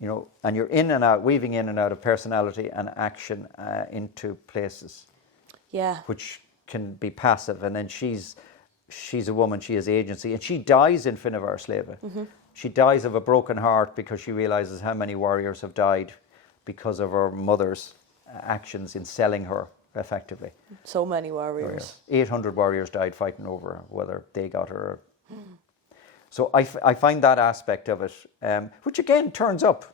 you know, and you're in and out, weaving in and out of personality and action into places, Yeah. which can be passive. And then she's a woman, she has agency, and she dies in Fhar Sleva. She dies of a broken heart because she realizes how many warriors have died because of her mother's actions in selling her effectively. So many warriors. 800 warriors died fighting over her, whether they got her or... So I find that aspect of it, which again turns up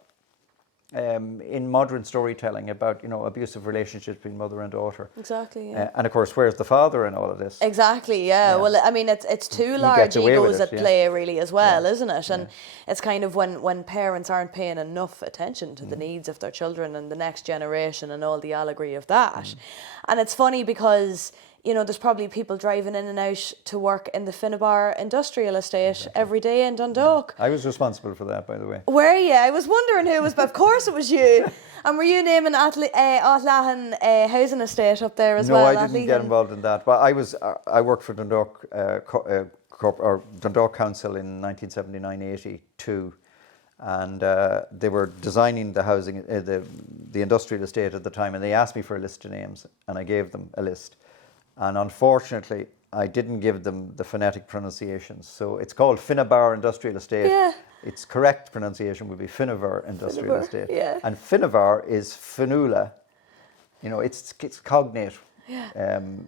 in modern storytelling about, you know, abusive relationships between mother and daughter. Exactly, yeah. And of course, where's the father in all of this? Exactly, yeah. Well, I mean, it's two large gets away with egos it, at play, really, as well, isn't it? And it's kind of when parents aren't paying enough attention to the needs of their children and the next generation and all the allegory of that. And it's funny because, you know, there's probably people driving in and out to work in the Fhar industrial estate every day in Dundalk. I was responsible for that, by the way. Were you? I was wondering who it was, but of course it was you. And were you naming Athlahan housing estate up there as well? No, I didn't get involved in that. But I worked for Dundalk Dundalk Council in 1979-82, and they were designing the housing, the industrial estate at the time, and they asked me for a list of names, and I gave them a list. And unfortunately, I didn't give them the phonetic pronunciations. So it's called Fhar Industrial Estate. Yeah. Its correct pronunciation would be Fhar Industrial Estate. Yeah. And Fhar is Fionnuala. You know, it's cognate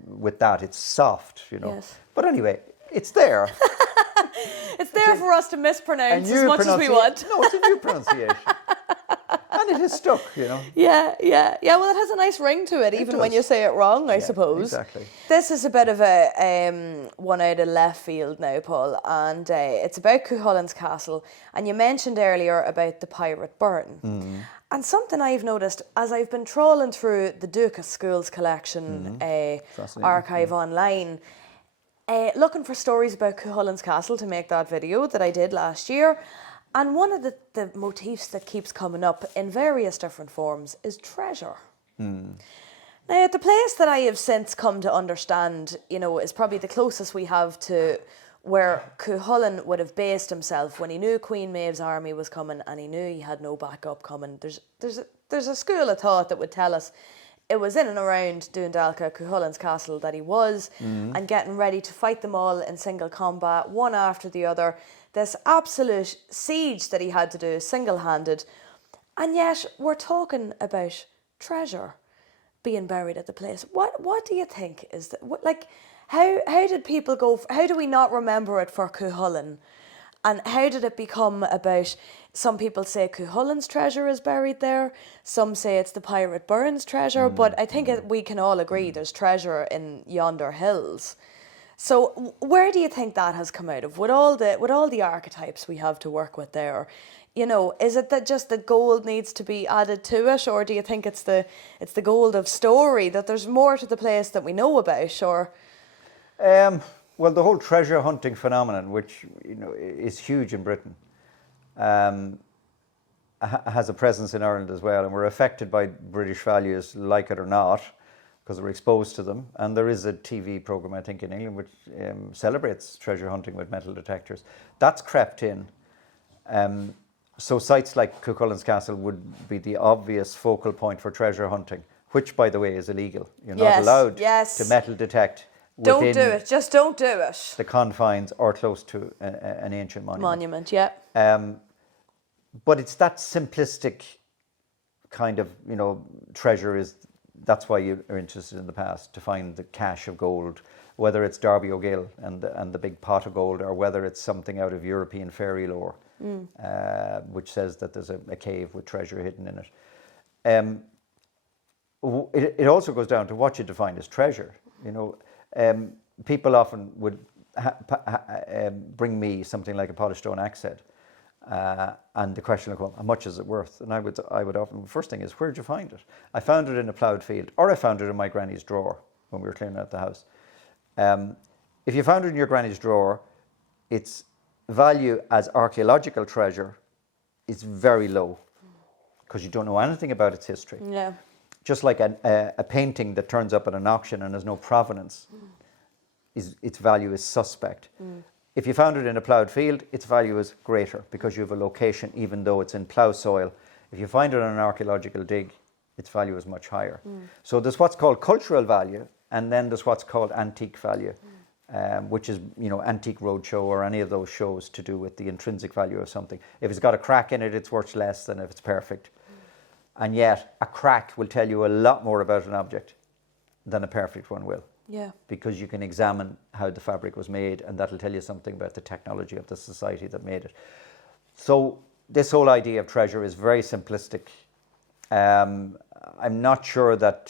with that. It's soft, you know. Yes. But anyway, it's there. It's there for us to mispronounce as much as we want. No, it's a new pronunciation. And it has stuck, you know. Yeah. Well, it has a nice ring to it, even when you say it wrong, I suppose. Exactly. This is a bit of a one out of left field now, Paul, and it's about Hollands Castle. And you mentioned earlier about the pirate burn. And something I've noticed as I've been trawling through the Dukas Schools collection archive online, looking for stories about Hollands Castle to make that video that I did last year. And one of the motifs that keeps coming up in various different forms is treasure. Now, the place that I have since come to understand, you know, is probably the closest we have to where Cuchulainn would have based himself when he knew Queen Maeve's army was coming and he knew he had no backup coming. There's a school of thought that would tell us it was in and around Dundalk, Cuchulainn's castle, that he was, and getting ready to fight them all in single combat, one after the other. This absolute siege that he had to do single-handed. And yet we're talking about treasure being buried at the place. What do you think is that? Like, how did people go? How do we not remember it for Cuchulainn? And how did it become about? Some people say Cuchulainn's treasure is buried there. Some say it's the pirate Burns treasure. But I think we can all agree there's treasure in yonder hills. So where do you think that has come out of? With all the archetypes we have to work with there, you know, is it that just the gold needs to be added to it, or do you think it's the gold of story, that there's more to the place that we know about, or? Well, the whole treasure hunting phenomenon, which, you know, is huge in Britain, has a presence in Ireland as well, and we're affected by British values, like it or not, because we're exposed to them. And there is a TV programme, I think, in England which celebrates treasure hunting with metal detectors. That's crept in. So sites like Cuchulainn's Castle would be the obvious focal point for treasure hunting, which, by the way, is illegal. You're not allowed to metal detect don't do it. Just don't do it. The confines or close to an ancient monument. But it's that simplistic kind of, you know, treasure is... That's why you are interested in the past, to find the cache of gold, whether it's Darby O'Gill and the big pot of gold, or whether it's something out of European fairy lore, which says that there's a cave with treasure hidden in it. It also goes down to what you define as treasure. You know, people often would bring me something like a polished stone axe head. And the question will come, how much is it worth? And I would often, first thing is, where'd you find it? I found it in a ploughed field, or I found it in my granny's drawer when we were cleaning out the house. If you found it in your granny's drawer, its value as archaeological treasure is very low, because you don't know anything about its history. Yeah. Just like a painting that turns up at an auction and has no provenance, its value is suspect. If you found it in a ploughed field, its value is greater because you have a location, even though it's in plough soil. If you find it on an archaeological dig, its value is much higher. So there's what's called cultural value, and then there's what's called antique value, which is, Antique Roadshow or any of those shows to do with the intrinsic value of something. If it's got a crack in it, it's worth less than if it's perfect. And yet, a crack will tell you a lot more about an object than a perfect one will. Yeah. Because you can examine how the fabric was made, and that'll tell you something about the technology of the society that made it. So this whole idea of treasure is very simplistic. I'm not sure that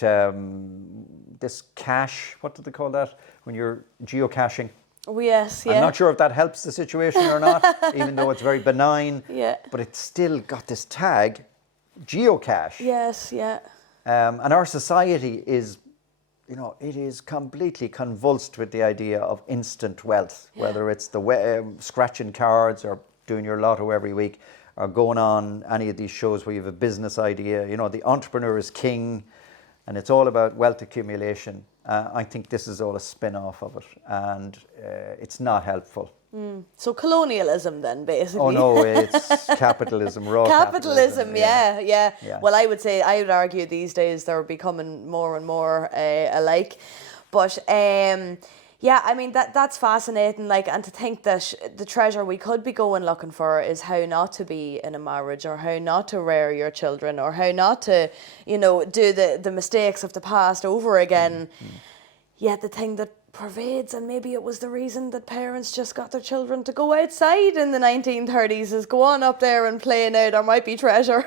this cache, what do they call that? When you're geocaching. Oh, yes, yeah. I'm not sure if that helps the situation or not, even though it's very benign. Yeah. But it's still got this tag, geocache. Yes, yeah. And our society is, it is completely convulsed with the idea of instant wealth, whether it's the scratching cards or doing your lotto every week or going on any of these shows where you have a business idea. The entrepreneur is king, and it's all about wealth accumulation. I think this is all a spin-off of it, and it's not helpful. So colonialism then, basically. Oh no, it's capitalism, raw capitalism. Yeah. Yeah. Well, I would argue these days they're becoming more and more alike. But I mean that's fascinating. And to think that the treasure we could be going looking for is how not to be in a marriage, or how not to rear your children, or how not to, do the mistakes of the past over again. Yet the thing that pervades, and maybe it was the reason that parents just got their children to go outside in the 1930s, is go on up there and play now, there might be treasure.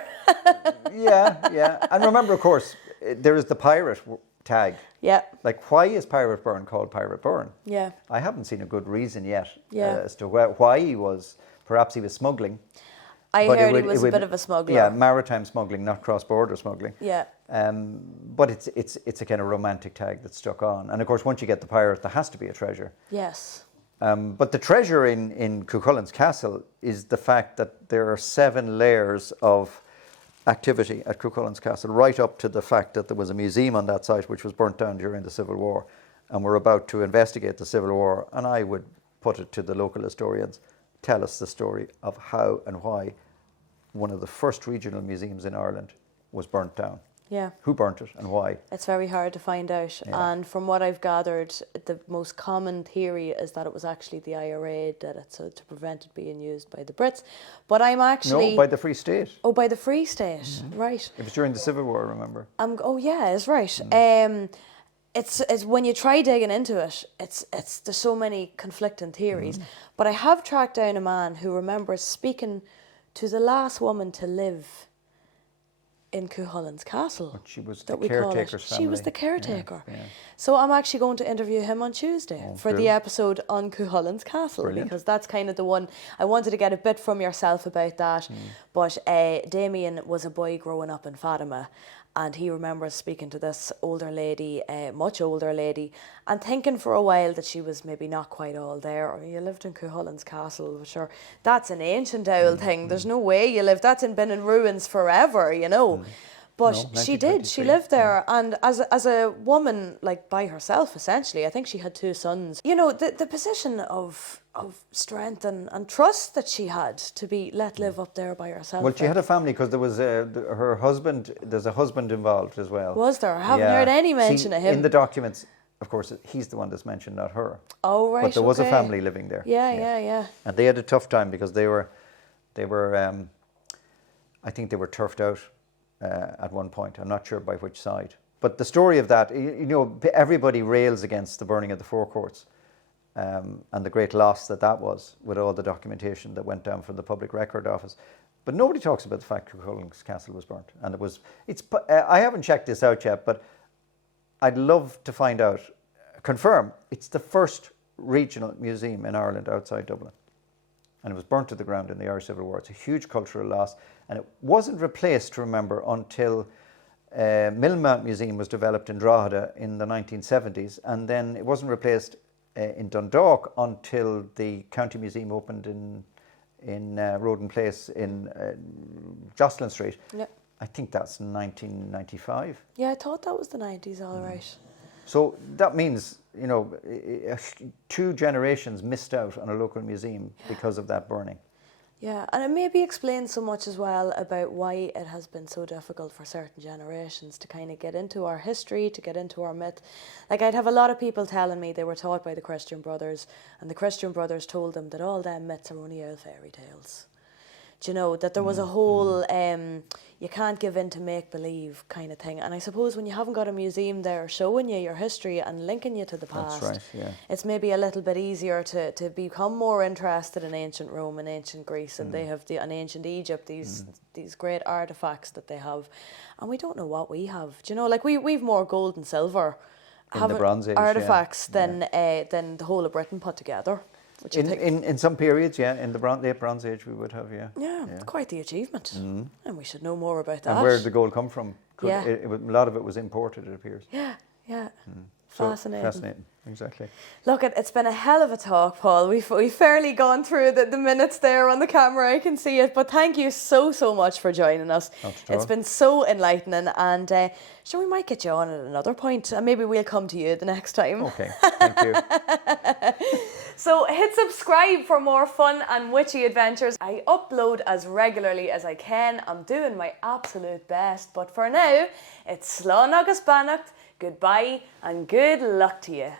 Yeah. And remember, of course, there is the pirate tag. Yeah. Why is Pirate Burn called Pirate Burn? Yeah. I haven't seen a good reason yet as to why he was. Perhaps he was smuggling. I heard he was a bit of a smuggler. Yeah, maritime smuggling, not cross-border smuggling. Yeah. But it's a kind of romantic tag that's stuck on. And of course, once you get the pirate, there has to be a treasure. Yes. But the treasure in Hollands Castle is the fact that there are 7 layers of activity at Hollands Castle, right up to the fact that there was a museum on that site which was burnt down during the Civil War. And we're about to investigate the Civil War. And I would put it to the local historians, tell us the story of how and why one of the first regional museums in Ireland was burnt down. Yeah. Who burnt it and why? It's very hard to find out. Yeah. And from what I've gathered, the most common theory is that it was actually the IRA did it, so to prevent it being used by the Brits. But I'm actually... No, by the Free State. Oh, by the Free State, right. It was during the Civil War, remember? Oh, yeah, it's right. It's when you try digging into it, there's so many conflicting theories. But I have tracked down a man who remembers speaking to the last woman to live in Hollands Castle. But she was the caretaker's family. She was the caretaker. Yeah. So I'm actually going to interview him on Tuesday for the episode on Hollands Castle. Brilliant. Because that's kind of the one. I wanted to get a bit from yourself about that. But Damien was a boy growing up in Fatima, and he remembers speaking to this older lady, much older lady, and thinking for a while that she was maybe not quite all there. Or you lived in Hollands Castle, sure, that's an ancient old thing. There's no way you lived. That's been in ruins forever, But No, she did. She lived there, and as a woman, by herself, essentially. I think she had 2 sons. The position of strength and trust that she had to be let live up there by herself. Well, she had a family because there was her husband. There's a husband involved as well. Was there? I haven't heard any mention of him. In the documents, of course, he's the one that's mentioned, not her. Oh, right. But there was a family living there. Yeah. And they had a tough time because they were, I think they were turfed out at one point. I'm not sure by which side. But the story of that, everybody rails against the burning of the forecourts. And the great loss that was with all the documentation that went down from the Public Record Office. But nobody talks about the fact that Hollands Castle was burnt. And I haven't checked this out yet, but I'd love to find out, confirm, it's the first regional museum in Ireland outside Dublin. And it was burnt to the ground in the Irish Civil War. It's a huge cultural loss. And it wasn't replaced, remember, until Millmount Museum was developed in Drogheda in the 1970s. And then it wasn't replaced in Dundalk until the County Museum opened in Roden Place in Jocelyn Street. Yeah. I think that's 1995. Yeah, I thought that was the 90s, all right. So that means, 2 generations missed out on a local museum because of that burning. Yeah, and it maybe explains so much as well about why it has been so difficult for certain generations to kind of get into our history, to get into our myth. Like, I'd have a lot of people telling me they were taught by the Christian Brothers, and the Christian Brothers told them that all them myths are only old fairy tales. Do you know, that there was a whole, you can't give in to make-believe kind of thing. And I suppose when you haven't got a museum there showing you your history and linking you to the past, That's right, yeah. it's maybe a little bit easier to become more interested in ancient Rome and ancient Greece, and they have and ancient Egypt, these great artefacts that they have. And we don't know what we have. Do you know, like we've more gold and silver In the Bronze Age, artefacts than the whole of Britain put together. In some periods, yeah, in the late Bronze Age we would have, yeah. Yeah, quite the achievement. And we should know more about that. And where did the gold come from? Yeah. A lot of it was imported, it appears. Yeah. So, Fascinating. fascinating, exactly. Look, it's been a hell of a talk, Paul. We've fairly gone through the minutes there on the camera. I can see it. But thank you so much for joining us. It's been so enlightening. And sure, we might get you on at another point. And maybe we'll come to you the next time. Okay, thank you. So hit subscribe for more fun and witchy adventures. I upload as regularly as I can. I'm doing my absolute best. But for now, it's Slán agus Beannacht. Goodbye and good luck to you.